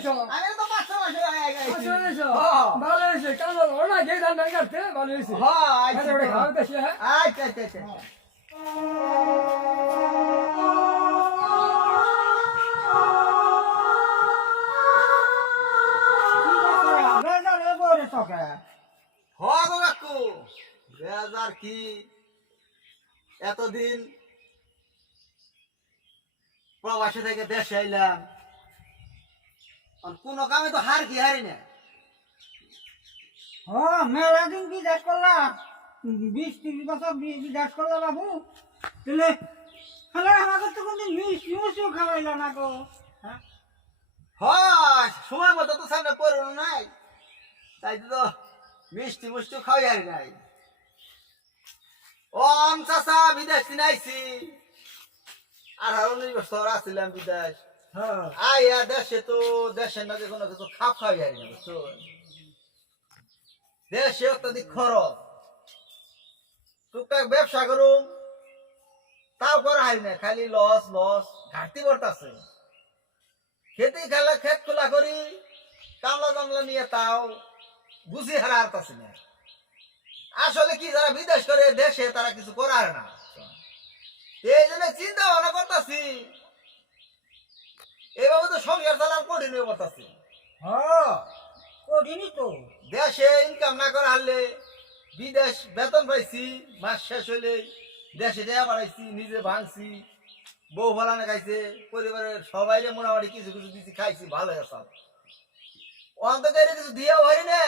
এসো আমি তো 5 মাস আগে আসো এসো হ্যাঁ ভালো হয়েছে কারণ ওরা যে ধান নাই কাটতে ভালো হয়েছে হ্যাঁ আচ্ছা ওটা খাওয়া দেশে হ্যাঁ আচ্ছা আচ্ছা আচ্ছা হ্যাঁ গো কাকু বেজার কি এতদিন প্রবাসী থেকে দেশে আইলাম আর কোনো কামে তো হারি না মেলা দিন বিদেশ করলা 20-30 বছর বিদেশ করলা বাবু তাহলে তাহলে আমাকে তো কোনো মিষ্টিও খাওয়াইলা না গো হ্যাঁ সময় মতো তো সামনে পড়ল নাই তাই তো মিষ্টি মুষ্টি খাওয়াই হারি নাই ও চাষা বিদেশ কিনে আইছি 18-19 বছর আসছিলাম বিদেশ আইয়া দেশে তো দেশের নাকি কোনো কিছু খাওয়াই হারি না বুঝছো দেশে অত্যাধিক খরচ টুকটাক ব্যবসা করুম তাও করা হয় না খালি লস ঘাটতি বর্তাছে খেতে খেলা খেত খোলা করি কামলা নিয়ে তাও বুঝি হারাতে না আসলে কি যারা বিদেশ করে দেশে তারা কিছু করার না এই জন্য চিন্তা ভাবনা করতেছি এভাবে তো সংসার চালান কঠিন হয়ে পড়তেছি কঠিনই তো দেশে ইনকাম না করা হলে বিদেশ বেতন পাইছি মাস শেষ হইলে দেশে দেয়া বাড়াইছি নিজে ভাঙছি বউ ফলানে খাইছে পরিবারের সবাই মোটামুটি কিছু কিছু দিচ্ছি খাইছি ভালো আছে অন্তত কিছু দিয়েও হয় না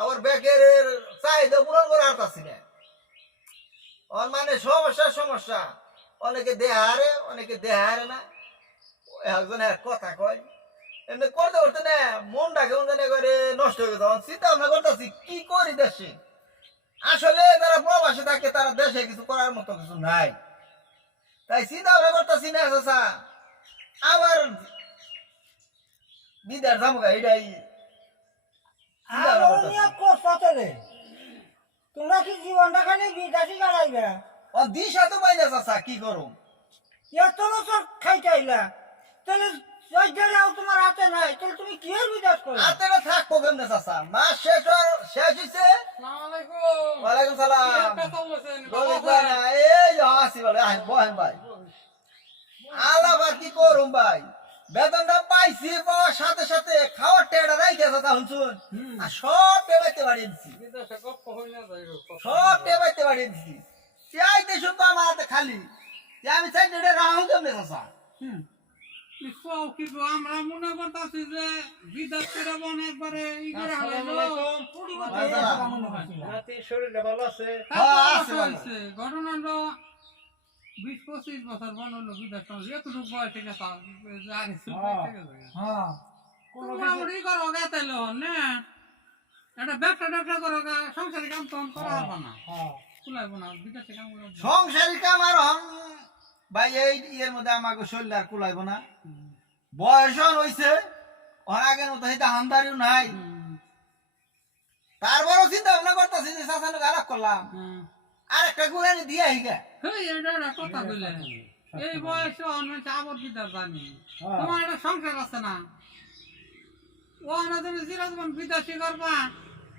আবার ব্যাকের চাহিদা পূরণ করে হারতাছি না মানে সমস্যা অনেকে দেহারে অনেকে দেহারে না একজন এক কথা কয় এমনি করতে করতে না মনটা কেমন জানে করে নষ্ট হয়ে গেছে চিন্তা ভাবনা করতেছি কি করি দেশে আসলে যারা প্রবাসে থাকে তারা দেশে কিছু করার মতো কিছু নাই তাই চিন্তা ভাবনা করতেছি না চাচা আবার বিদার জামুকা এটাই তোমরা কি জীবনটা খালি বিদেশি কাটাইবা দিশা তো পাই না চাচা কি করুম এত বছর খাইতে আইলা তাহলে তোমার হাতে নাই তাহলে তুমি কি আর বিদেশ করো হাতে না থাকবো কেমনে চাচা মাস শেষ হয়েছে ওয়ালাইকুম সালাম এই যে আসি বলে বহেন ভাই আলাবার কি করুম ভাই বেতনটা পাইছি পাওয়ার সাথে সাথে খাওয়ার টেটা রাইখে চাচা শুনছুন আর সব টেবাইতে বাড়িয়ে দিচ্ছি সব টেবাইতে বাড়িয়ে দিচ্ছি চাইতে শুধু আমার হাতে খালি আমি চাই রাহু কেমনে চাচা আমরা মনে করতেছি যে বিদেশ করে একবারে ঘটনা হলো 20-25 বছর বনলো বিদেশ এতটুকু বয়সে গেছে করো গেতাইল না একটা ব্যবসা করো সংসারী কাম তো করা হবে না কুলাইবো না বিদেশে কাম করবো সংসারী কাম আর ভাই এই ইয়ের মধ্যে আমাকে শরীর আর কুলাইব না বয়স হয়েছে ওর আগের মতো হয়তো হামদারিও নাই তারপরও চিন্তা ভাবনা করতেছি যে শাসন আলাপ করলাম আর একটা গুড়ানি দিয়ে হিগা কথা বলে এই বয়সে অনেক আবার বিদার জানি তোমার একটা সংসার আছে না ওখানে তুমি চিরজীবন বিদেশি করবা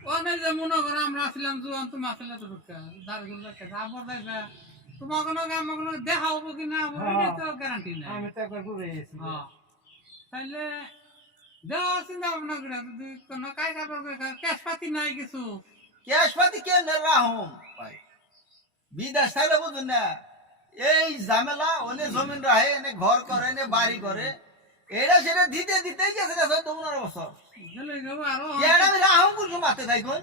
ওখানে যে মনে করো আমরা আসলাম জুয়ান তুমি আসলে তো ঢুকতে দাঁড়িয়ে আবার দেখবে তোমার কোনো দেখা হবো কিনা তো গ্যারান্টি নাই আমি তো একবার ঘুরে গেছি তাইলে দেওয়া চিন্তা ভাবনা করে যদি কোনো কাজ ক্যাশ পাতি নাই কিছু ক্যাশপাতি কেন রাহুম ভাই বিদেশ থাকলে বুঝুন না এই ঝামেলা ওনে জমিন রাহে এনে ঘর করে এনে বাড়ি করে এটা সেটা দিতেই গেছে 14-15 বছর আরো আমি রাহুম কিছু মাতে থাকুন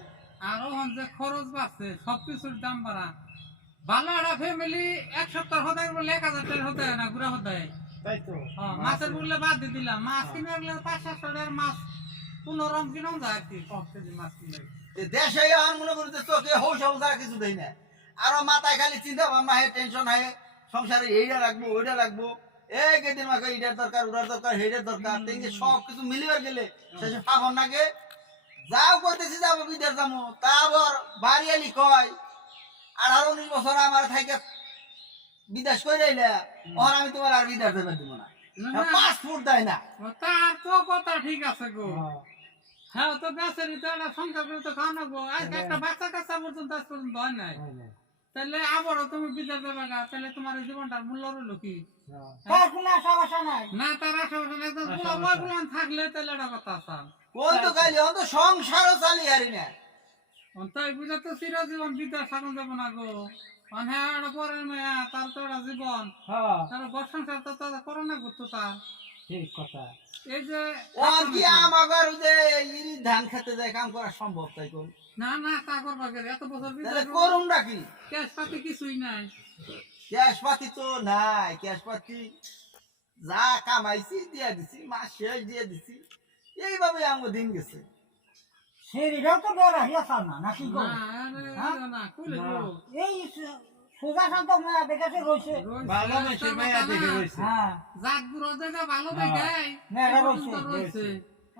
আরো যে খরচ বাড়ছে সবকিছুর দাম বাড়া ভালো একটা ফ্যামিলি এক সপ্তাহ হতে বলে 1000 টাকা হতে না ঘুরা হতে তাই তো মাছের বললে বাদ দিয়ে দিলাম মাছ কিনে গেলে 500 টাকার মাছ 15 কিনো যায় আর কি 5 কেজি মাছ কিনে দেশে আর মনে করি চোখে হৌ সংসার কিছু দেয় না আরো মাথায় খালি চিন্তা ভাবনা হয় টেনশন হয় সংসারে এইটা রাখবো ওইটা রাখবো এই কেদিন মাকে এইটার দরকার ওটার দরকার হেটার দরকার সব কিছু মিলিবার গেলে শেষে ফাঁকন নাগে যাও করতেছি যাবো বিদেশ যাবো তা আবার বাড়িয়ালি কয় 18-19 বছর আমার থাইকে বিদেশ করে আইলে ওর আমি তোমার আর বিদেশ দেবেন দিব না না, না, 5 ফুট দেয় না। তার তো কথা ঠিক আছে গো। হ্যাঁ তো বেচারি তো একটা সংসার করে তো খাওয়ানো গো। আজকে একটা বাচ্চা কাচ্চা পর্যন্ত আজ পর্যন্ত হয় নাই। তাহলে আবারও তুমি বিদেশ যাবে গা, তাহলে তোমার এই জীবনটার মূল্য রইলো কি? তার কোনো আশা বাসা নাই। না তার আশেপাশে একদম পুরো বয়গুলান থাকলে তাহলে একটা কথা আছে। কোন তো খালি অন্ত সংসারও চালি হারি না। তাই বুঝে তো চিরজীবন বিদেশ থাকুন যাবো না গো। হ্যাঁ একটা পরের মেয়া, তার তো একটা জীবন, তার ঘর সংসার তো করো না করতো তার। ঠিক কথা। এই যে ও কি আমাগর যে ইরি ধান খেতে যায় কাম করা সম্ভব তাই কোন? না না তা করবা গেলে এত বছর তাহলে বিদেশ করুম নাকি? ক্যাশ পাতি কিছুই নাই। ক্যাশপাতি তো নাই, ক্যাশপাতি যা কামাইছি দিয়া দিছি, মাস শেষ দিয়ে দিছি, এইভাবে আমার দিন গেছে। সেরিটাও তো বড় হিয়াছা না নাকি গো? না আরে না কইলে গো এই সুজা শান্ত মেয়া দেখেছে রয়েছে। ভালো মেশে মেয়া দেখে রইছে। হ্যাঁ জাত গুলো জায়গা ভালো দেখাই মেয়েরা পর্যন্ত রয়েছে, রইছে।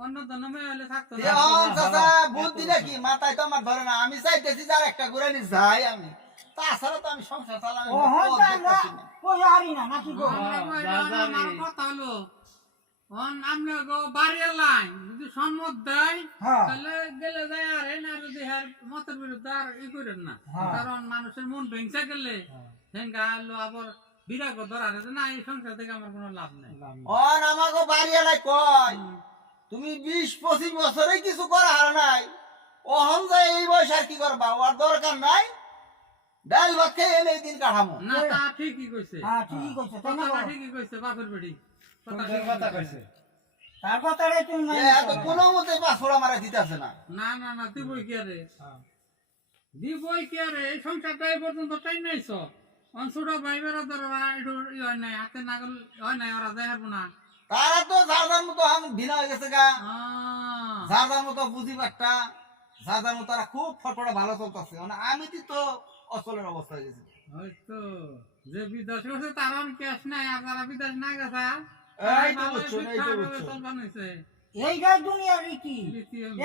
অন্য ধরনের মেয়ে হলে থাকতো না। এখন চাচা বুদ্ধি নাকি মাথায় তো আমার ধরে না, আমি চাইতেছি যার একটা করে নি যাই আমি, তাছাড়া তো আমি সংসার চালানো ও হয়তো আমরা কই হারি না নাকি গো? আমার কথা হলো আমরা গো বাড়ির লাইন যদি সম্মত দেয় হ্যাঁ তাহলে গেলে যায় আর না যদি হার মতের বিরুদ্ধে আর ই করেন না। কারণ মানুষের মন ভেঙচা গেলে হেঙ্গা আলো আবার বিরাগ ধরা না, এই সংসার থেকে আমার কোনো লাভ নাই। অন আমাকে বাড়ি এলাই কয় তুমি 20-25 বছরে কিছু করা হার নাই, ওহন যায় এই বয়স আর কি করবা, ওর দরকার নাই, ডাল ভাত খেয়ে এনে দিন কাঠামো। না তা ঠিকই কইছে, হ্যাঁ ঠিকই কইছে তাই না কথাটা গো? ঠিকই কইছে বাপের বেটি কথা কইছে। তার কথাটাই তুমি এ এত কোনো মতে পাঁচফোড়া মারা দিতেছে না। না না না দিবই কি আরে দিবই কি আরে এই সংসারটা এই পর্যন্ত টাইম নাইছ অংশুর ভাই বেড়া ধরা একটু হয় নাই হাতে নাগল হয় নাই ওরা যাই হারবো না। তারা তো যার যার মতো আমি ভিনা হয়ে গেছে গা, আহ, যার যার মতো বুঝি পারটা, যার যার মতো তারা খুব ফটফটা ভালো চলতেছে, মানে আমি তো অচলের অবস্থা হয়ে গেছে। হয়তো যে বিদেশ গেছে তার ক্যাশ নাই, আর যারা বিদেশ না গেছে এই তো বুঝছো, এই তো বুঝছো। এই গায় দুনিয়ার রীতি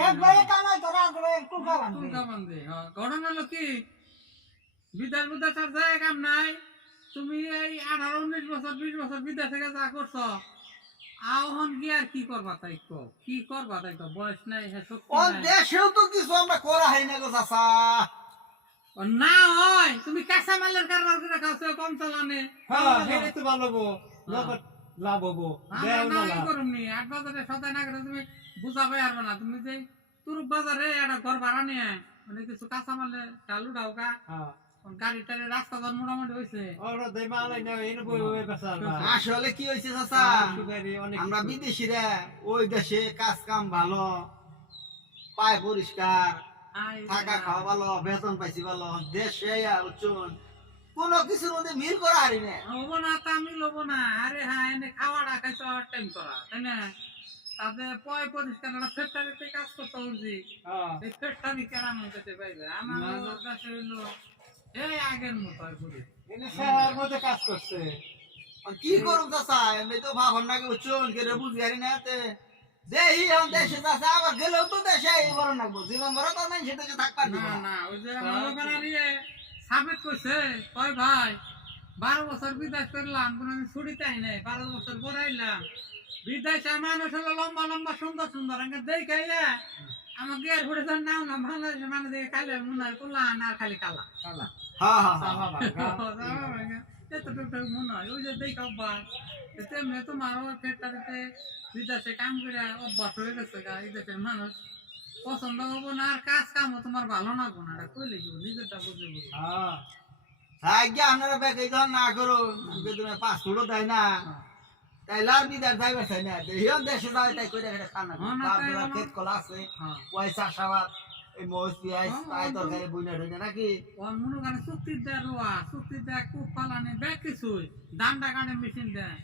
একবারে কামাই করা করে টুকা বাঁধবে। ঘটনা হলো কি বিদেশ বিদেশ আর যায় কাম নাই। তুমি এই 18-19 বছর 20 বছর বিদেশ থেকে যা করছো আহন কি আর কি করবা তাই কো, কি করবা তাই কো, বয়স নাই হ্যাঁ শক্তি ওর নাই। দেশেও তো কিছু আমরা করা হয় না গো চাচা। ও না হয় তুমি কাঁচা মালের কারবার করে খাওছো কম চালানে। হ্যাঁ হেরে তো ভালো গো, নগদ লাভ হবো। দেও না লাভ। করুমনি 8 বাজারে সদাই না করে তুমি বুঝাবে পারবে না। তুমি যে তুরুপ বাজারে একটা ঘর ভাড়া নিয়ে মানে কিছু কাঁচা মালে চালু ঢাউকা হ্যাঁ গাড়ি টাড়ি রাস্তা ধর মোটামুটি হয়েছে। ওরা দেই মালাই না এনে বই বই বেচার না। আসলে কি হয়েছে চাচা, সুগারি অনেক আমরা বিদেশিরা ওই দেশে কাজ কাম ভালো, পায় পরিষ্কার, থাকা খাওয়া ভালো, বেতন পাইছি ভালো, দেশে উচ্চন কোন কিছুর মধ্যে মিল করা হারি না। হবো না তা আমি লবো না। আরে হ্যাঁ এনে খাওয়াটা খাইছো টাইম করা তাই না, তাতে পয় পরিষ্কার একটা ফ্যাক্টরিতে কাজ করতে হচ্ছে। হ্যাঁ এই ফ্যাক্টরি কেরাম করতে পাইবে আমার কাছে হইলো এই আগের মতো আর করি। এনে সারার মধ্যে কাজ করছে। আর কি করুম চাচা, আমি তো ভাবন নাকি উচ্চন কেটে বুঝি হারি না। দেহি এখন দেশে চাচা আবার গেলেও তো দেশে এই বড় নাকবো, জীবন ভরা তো নাই সেটা থাকবার দিব না না। না ওই যে মনোবেলা নিয়ে সাবেত করছে কয় ভাই 12 বছর বিদেশ করলাম কোনো আমি ছুটিতে আই নাই, 12 বছর পড়াইলাম বিদেশে মানুষ হলো লম্বা লম্বা সুন্দর সুন্দর আমাকে দেখাইলে আমাকে আর ঘুরে যান নাও না বাংলাদেশের মানুষ দেখে খাইলে মনে হয় কোলা আর খালি কালা কালা হ্যাঁ হ্যাঁ সাবা বাগা। এতটুকু মনে হয় ওই যে দেখা অভ্যাস তেমনি তোমারও ফ্যাক্টরিতে বিদেশে কাম করে অভ্যাস হয়ে গেছে গা। এই দেশের মানুষ পছন্দ হবো না আর কাজ কামও তোমার ভালো না না এটা কই লিখবো নিজেরটা বুঝে বুঝে। হ্যাঁ আজ্ঞা আপনারা ব্যাগ এই ধর না করুন, যদি পাসপোর্টও দেয় না তাইলে আর বিদার যাইবার চাই না, হিও দেশে যাবে তাই করে এটা খানা তারপরে ক্ষেত কলা আছে, ওই চাষাবাদ, এই মহিষ পিঁয়াজ তাই তরকারি বুইনা ঢুইনা নাকি ওর মনে করে চুক্তির দেয় রোয়া চুক্তির দেয় খুব পালানি ব্যাগ কিছুই দামটা কাটে মেশিন দেয়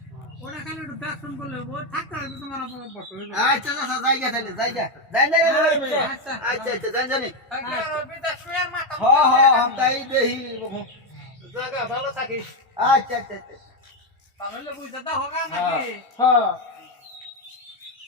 ওটা খালি একটু দেখুন করলে ওই থাকতে হবে তোমার অভ্যাস হয়ে যাবে। আচ্ছা চাচা জায়গা তাইলে জায়গা যাই যাই আচ্ছা আচ্ছা আচ্ছা জান জানি বিদেশ শুয়ার মাথা হ্যাঁ হ্যাঁ हम তাই দেহি জায়গা ভালো থাকিস। আচ্ছা আচ্ছা আচ্ছা তাহলে বুঝতে দাও হোক নাকি হ্যাঁ